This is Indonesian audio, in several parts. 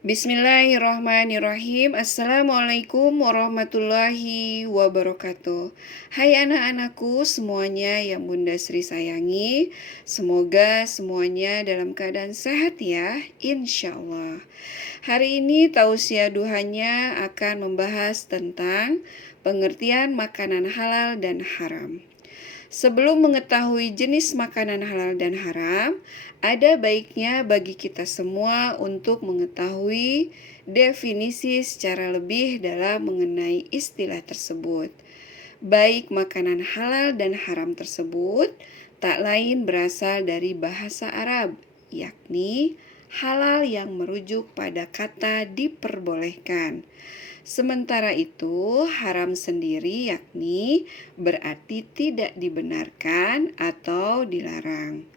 Bismillahirrahmanirrahim. Assalamualaikum warahmatullahi wabarakatuh. Hai anak-anakku semuanya yang Bunda Sri sayangi. Semoga semuanya dalam keadaan sehat ya, insya Allah. Hari ini tausiah duhanya akan membahas tentang pengertian makanan halal dan haram. Sebelum mengetahui jenis makanan halal dan haram, ada baiknya bagi kita semua untuk mengetahui definisi secara lebih dalam mengenai istilah tersebut. Baik makanan halal dan haram tersebut tak lain berasal dari bahasa Arab, yakni halal yang merujuk pada kata diperbolehkan. Sementara itu, haram sendiri yakni berarti tidak dibenarkan atau dilarang.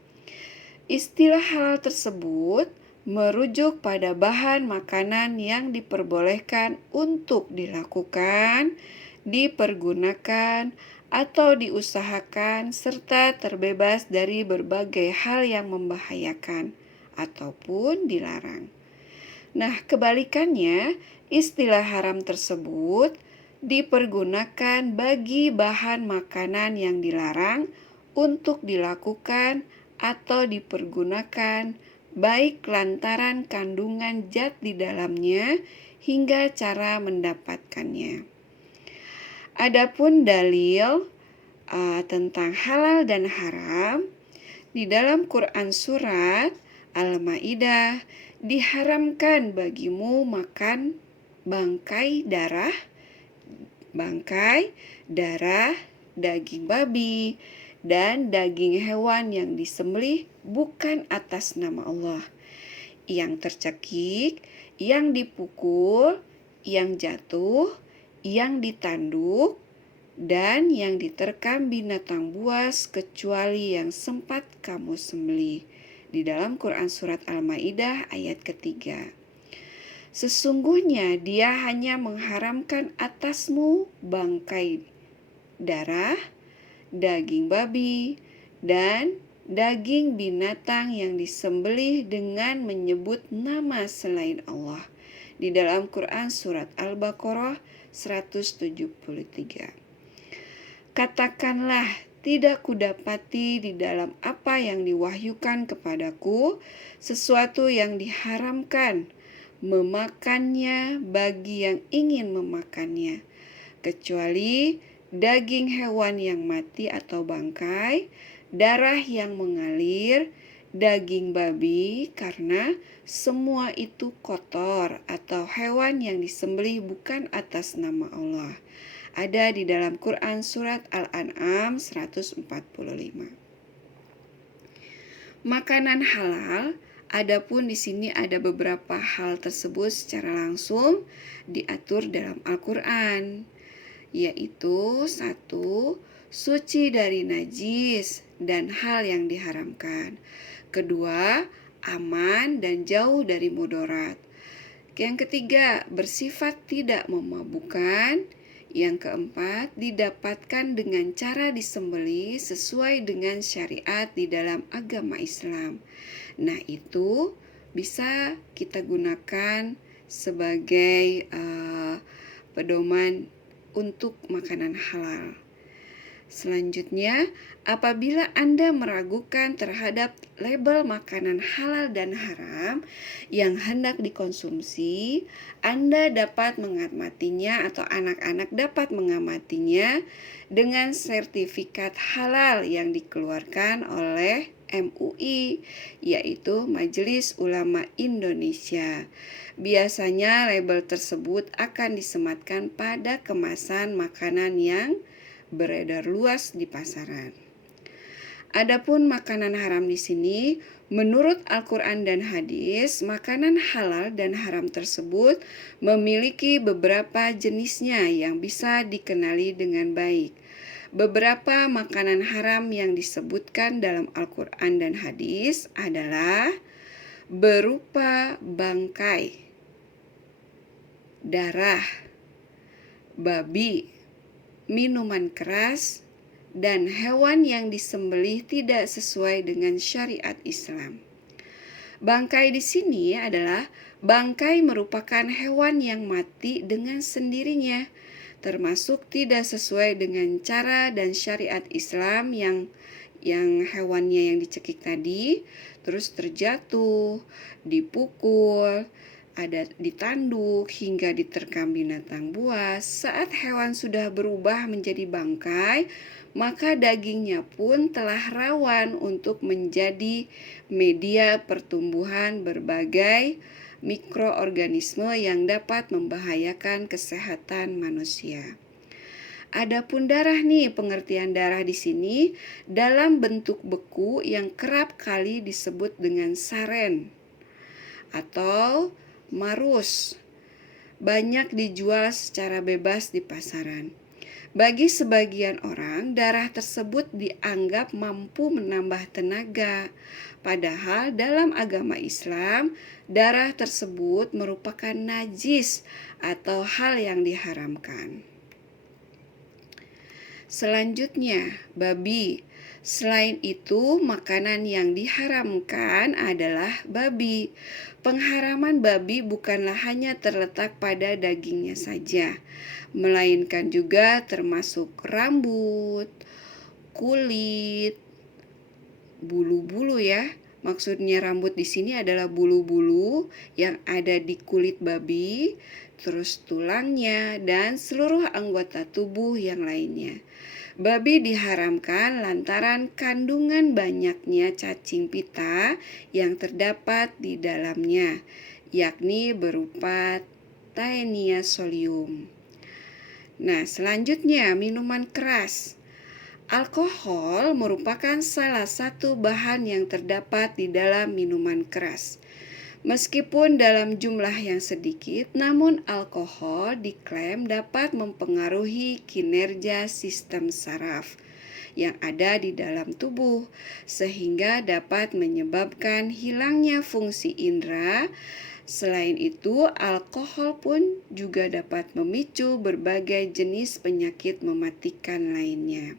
Istilah halal tersebut merujuk pada bahan makanan yang diperbolehkan untuk dilakukan, dipergunakan, atau diusahakan serta terbebas dari berbagai hal yang membahayakan ataupun dilarang. Nah, kebalikannya, istilah haram tersebut dipergunakan bagi bahan makanan yang dilarang untuk dilakukan atau dipergunakan baik lantaran kandungan zat di dalamnya hingga cara mendapatkannya. Adapun dalil tentang halal dan haram di dalam Quran surat Al-Maidah, diharamkan bagimu makan bangkai darah, daging babi, dan daging hewan yang disembelih bukan atas nama Allah, yang tercekik, yang dipukul, yang jatuh, yang ditanduk, dan yang diterkam binatang buas kecuali yang sempat kamu sembelih. Di dalam Quran surat Al-Maidah ayat ketiga. Sesungguhnya dia hanya mengharamkan atasmu bangkai darah, daging babi, dan daging binatang yang disembelih dengan menyebut nama selain Allah. Di dalam Quran surat Al-Baqarah 173. Katakanlah, tidak kudapati di dalam apa yang diwahyukan kepadaku sesuatu yang diharamkan memakannya bagi yang ingin memakannya, kecuali daging hewan yang mati atau bangkai, darah yang mengalir, daging babi, karena semua itu kotor atau hewan yang disembelih bukan atas nama Allah. Ada di dalam Quran surat Al-An'am 145. Makanan halal, adapun di sini ada beberapa hal tersebut secara langsung diatur dalam Al-Quran, yaitu 1. Suci dari najis dan hal yang diharamkan. 2. Aman dan jauh dari mudarat. Yang ketiga, bersifat tidak memabukkan. Yang keempat, didapatkan dengan cara disembelih sesuai dengan syariat di dalam agama Islam. Nah, itu bisa kita gunakan sebagai pedoman untuk makanan halal. Selanjutnya, apabila Anda meragukan terhadap label makanan halal dan haram yang hendak dikonsumsi, Anda dapat mengamatinya atau anak-anak dapat mengamatinya dengan sertifikat halal yang dikeluarkan oleh MUI, yaitu Majelis Ulama Indonesia. Biasanya label tersebut akan disematkan pada kemasan makanan yang beredar luas di pasaran. Adapun makanan haram di sini, menurut Al-Quran dan hadis, makanan halal dan haram tersebut memiliki beberapa jenisnya yang bisa dikenali dengan baik. Beberapa makanan haram yang disebutkan dalam Al-Quran dan hadis adalah berupa bangkai, darah, babi, minuman keras, dan hewan yang disembelih tidak sesuai dengan syariat Islam. Bangkai di sini adalah bangkai merupakan hewan yang mati dengan sendirinya, termasuk tidak sesuai dengan cara dan syariat Islam yang hewannya yang dicekik tadi, terus terjatuh, dipukul, ada ditanduk hingga diterkam binatang buas. Saat hewan sudah berubah menjadi bangkai, maka dagingnya pun telah rawan untuk menjadi media pertumbuhan berbagai mikroorganisme yang dapat membahayakan kesehatan manusia. Adapun darah nih, pengertian darah di sini dalam bentuk beku yang kerap kali disebut dengan saren atau marus. Banyak dijual secara bebas di pasaran. Bagi sebagian orang, darah tersebut dianggap mampu menambah tenaga. Padahal dalam agama Islam, darah tersebut merupakan najis atau hal yang diharamkan. Selanjutnya, babi. Selain itu, makanan yang diharamkan adalah babi. Pengharaman babi bukanlah hanya terletak pada dagingnya saja, melainkan juga termasuk rambut, kulit, bulu-bulu ya. Maksudnya rambut di sini adalah bulu-bulu yang ada di kulit babi, terus tulangnya dan seluruh anggota tubuh yang lainnya. Babi diharamkan lantaran kandungan banyaknya cacing pita yang terdapat di dalamnya, yakni berupa Taenia solium. Nah, selanjutnya minuman keras. Alkohol merupakan salah satu bahan yang terdapat di dalam minuman keras. Meskipun dalam jumlah yang sedikit, namun alkohol diklaim dapat mempengaruhi kinerja sistem saraf yang ada di dalam tubuh, sehingga dapat menyebabkan hilangnya fungsi indera. Selain itu, alkohol pun juga dapat memicu berbagai jenis penyakit mematikan lainnya.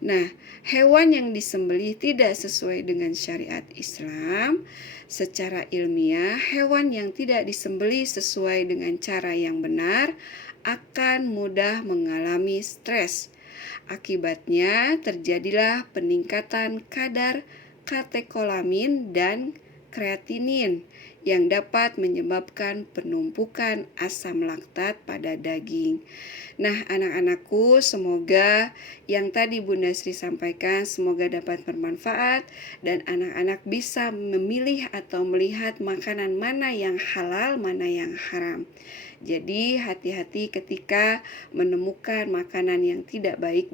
Nah, hewan yang disembelih tidak sesuai dengan syariat Islam. Secara ilmiah, hewan yang tidak disembelih sesuai dengan cara yang benar akan mudah mengalami stres. Akibatnya terjadilah peningkatan kadar katekolamin dan kreatinin yang dapat menyebabkan penumpukan asam laktat pada daging. Nah, anak-anakku, semoga yang tadi Bunda Sri sampaikan semoga dapat bermanfaat dan anak-anak bisa memilih atau melihat makanan mana yang halal, mana yang haram. Jadi hati-hati ketika menemukan makanan yang tidak baik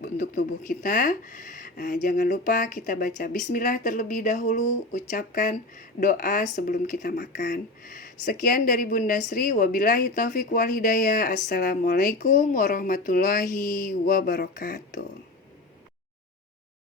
untuk tubuh kita. Nah, jangan lupa kita baca bismillah terlebih dahulu, ucapkan doa sebelum kita makan. Sekian dari Bunda Sri, wabillahi taufik wal hidayah. Assalamualaikum warahmatullahi wabarakatuh.